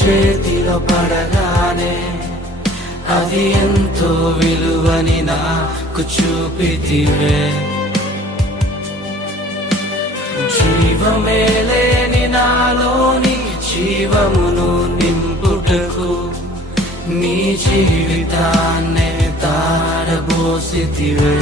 చేతిలో పడగానే అది ఎంతో విలువని నాకు చూపితివే. జీవమే లేని నాలోని జీవమును నింపుటకు నీ జీవితాన్నే తారబోసితివే.